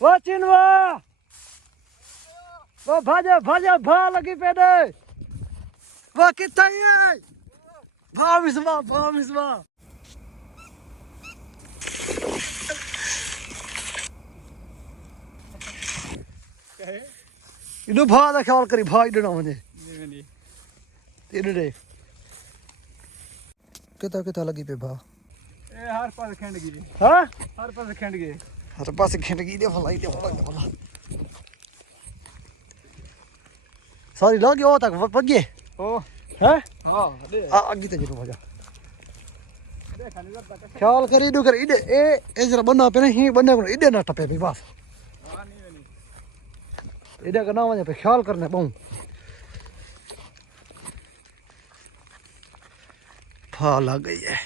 वो चिनवा वो भाजा भाजा भा लगी पे दे वो कितना है भा मिसवा इधर भा दा ख्याल करी भा इधर ना मुझे इधर दे कितना लगी पे भा ए हर पास खंड गई हाँ हर पास खंड गई हर पास खिंड गई दे फलाई दे फला सारी लगी हो तक पगे ओ हैं हां दे आगे ते जरूर भजा ख्याल करी इधर कर इधर ए जरा बन्ना पे नहीं बन्ने को इधर ना टपे भी बस इधर का नाम पे ख्याल करने बहु फा लग गई है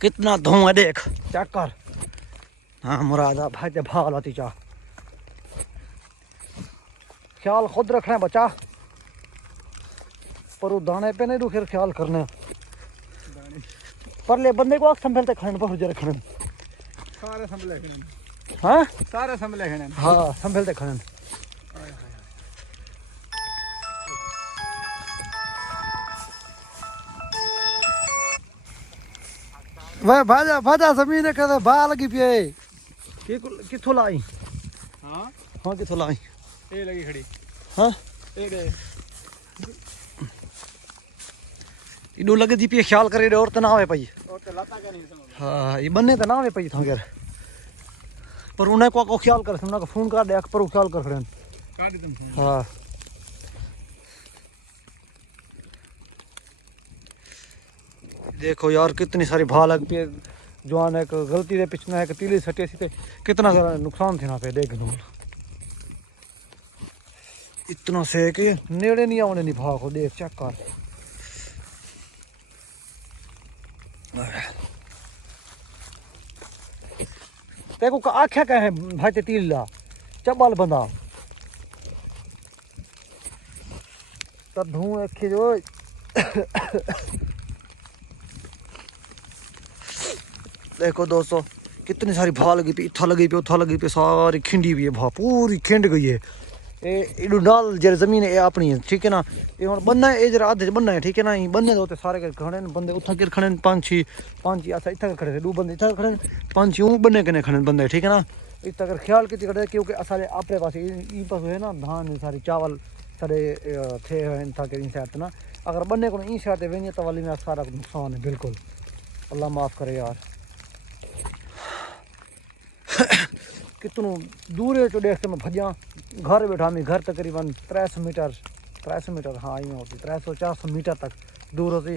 कितना धुआं देख चेक कर हाँ मुरादा भाई ते भाल आती चा ख्याल खुद रखना बच्चा पर वो दाने पे नहीं फिर ख्याल करना पर ले बंदे को संभलते खड़न पर हुजर खड़न सारे संभले खड़न हाँ सारे संभले खड़न हाँ संभलते खड़न वह भाजा भाजा जमीन का बाल की पिए किथों लाई हां हाँ किथों लाई ए लगी खड़ी हाँ ए दे इडो लगे दी पिए ख्याल करे और तो ना आवे पई और तो लाता का नहीं समझ हाँ ये बनने तो ना आवे पई था यार पर उन्हें को ख्याल कर सुना को फोन कर दे पर ख्याल कर फ्रेंड काट दे तुम हाँ देखो यार कितनी सारी भाल लग पे जवान एक गलती दे पिछना एक तीली सटे सी कितना सारा नुकसान थी ना पे देख लो इतना से कि नेड़े नहीं आने नहीं भाग को देख चेक कर देखो आख्या क्या है भाई ते तीला चबाल बंदा तब धुआं अखी जो देखो दोस्तों कितनी सारी भा लगी पे इत्था लगी पे उथा लगी पे सारी खिंडी भी है भा पूरी खिंड गई है इडू डाल जरा जमीन है अपनी है ठीक है ना ये हुन बनना है जरा आधे बनना है ठीक है ना ये बनने दो ते सारे खड़े बंदे उथा के खड़े पांच छह ऐसा इतना खड़े थे दो बंदे इतना खड़े पांच छह बनने के खड़े बंदे ठीक है ना इतना कर ख्याल की करे क्योंकि सारे अपने पास ई पास है ना धान सारी चावल सारे थे था के इन साइड ना अगर बनने को इन साइड वेंगे तो वाली में सारा नुकसान है बिल्कुल अल्लाह माफ करे यार कितनों दूर है तो देख के मैं भजा घर बैठा मैं घर तकरीबन 300 मीटर हाँ आई होती 300-400 मीटर तक दूर होती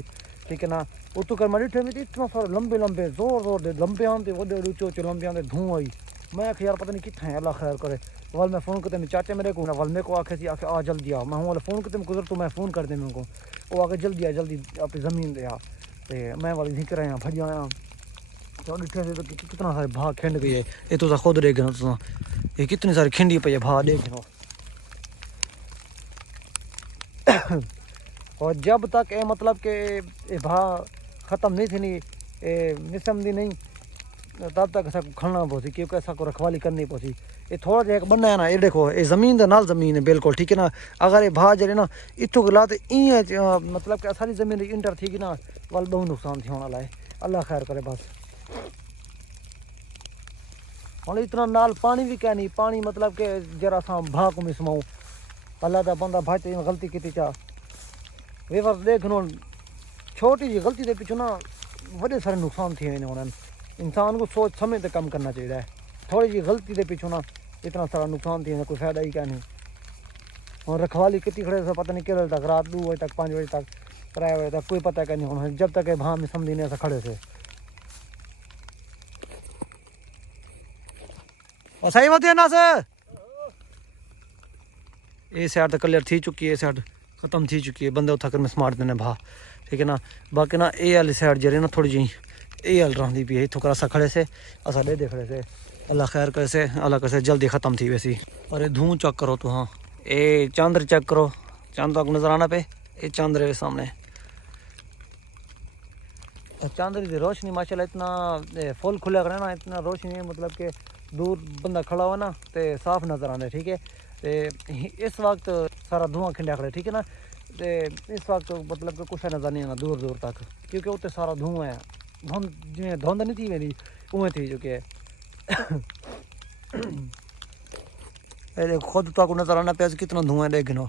ठीक है ना वो तो कर मरी थे में इतना सारे लंबे जोर दे लंबे आते वो ऊँचे लंबे आते धुआं आई मैं आखे यार पता नहीं कितने अल्लाह खैर करे वाल मैं फ़ोन करते मैं चाचे मेरे को वाल मेरे को आखे थी आखे आ जल्दी आ मैं हूँ वाले फ़ोन करते मैं गुजर तो मैं फ़ोन कर दे मेरे को वो आके जल्दी आ जल्दी अपनी ज़मीन दे आ तो मैं वाली धिक रहे भज आया तो डिठे से तो कितना सारे भाग खिंड गई है ये तो खुद देख ना ये कितनी सारी खिंडी पई है भाग देख लो और जब तक ये मतलब के ये भा ख़त्म नहीं थी नहीं निसमदी नहीं तब तक असा खड़ना पौसी क्योंकि असा को रखवाली करनी पौसी ये थोड़ा जहा बनना है ना ये देखो ये ज़मीन के नाल ज़मीन है बिल्कुल ठीक है ना अगर ये भा जरे ना इतों गला तो इं मतलब कि असारी ज़मीन इंटर थी कि ना वाल बहुत नुकसान थी होने वाला है अल्लाह खैर करे बस हाँ इतना नाल पानी भी क्या नहीं पानी मतलब कि जरा सा भा को मिसमाऊँ अल्लाह का बंदा भाई तो गलती की चाह वे बस देख नो छोटी जी गलती के पिछू ना बड़े सारे नुकसान थे उन्होंने इंसान को सोच समझ के कम करना चाहिए थोड़ी जी गलती के पिछू ना इतना सारा नुकसान थी कोई फायदा ही क्या नहीं और रखवाली कितनी खड़े से पता नहीं कितने तक रात 2 बजे तक 5 बजे तक 3 बजे तक कोई पता क्या नहीं होना जब तक भाँ में समझी नहीं ऐसा खड़े से और सही बात है ना सर ये साइड तो क्लियर थी चुकी है साइड खत्म थी चुकी है बंदे उठा कर मैं स्मार्ट देने भा ठीक है ना बाकी ना ये वाली साइड जरे ना थोड़ी जी ये हल रही भी है इतों कर खड़े से असा दे खड़े से अल्लाह खैर कैसे अल्लाह कैसे जल्दी ख़त्म थी वैसी अरे धूँ चेक करो तो हाँ ये चांदर चेक करो चांद तक नज़र आना पे ये चांदर है सामने चांदनी की रोशनी माशाल्लाह इतना फुल खुला करे ना, इतना रोशनी है मतलब कि दूर बंदा खड़ा हुआ ना तो साफ नज़र आने। ठीक है, तो इस वक्त सारा धुआं खिंडा खड़े, ठीक है ना। तो इस वक्त मतलब कि कुछ नज़र नहीं आना दूर दूर तक, क्योंकि उत्ते सारा धुआं है। धुंध जिमें धुंध नहीं थी मेरी उमें थी चुके है। खुद तक नज़र आना पे कितना धुआं देखना।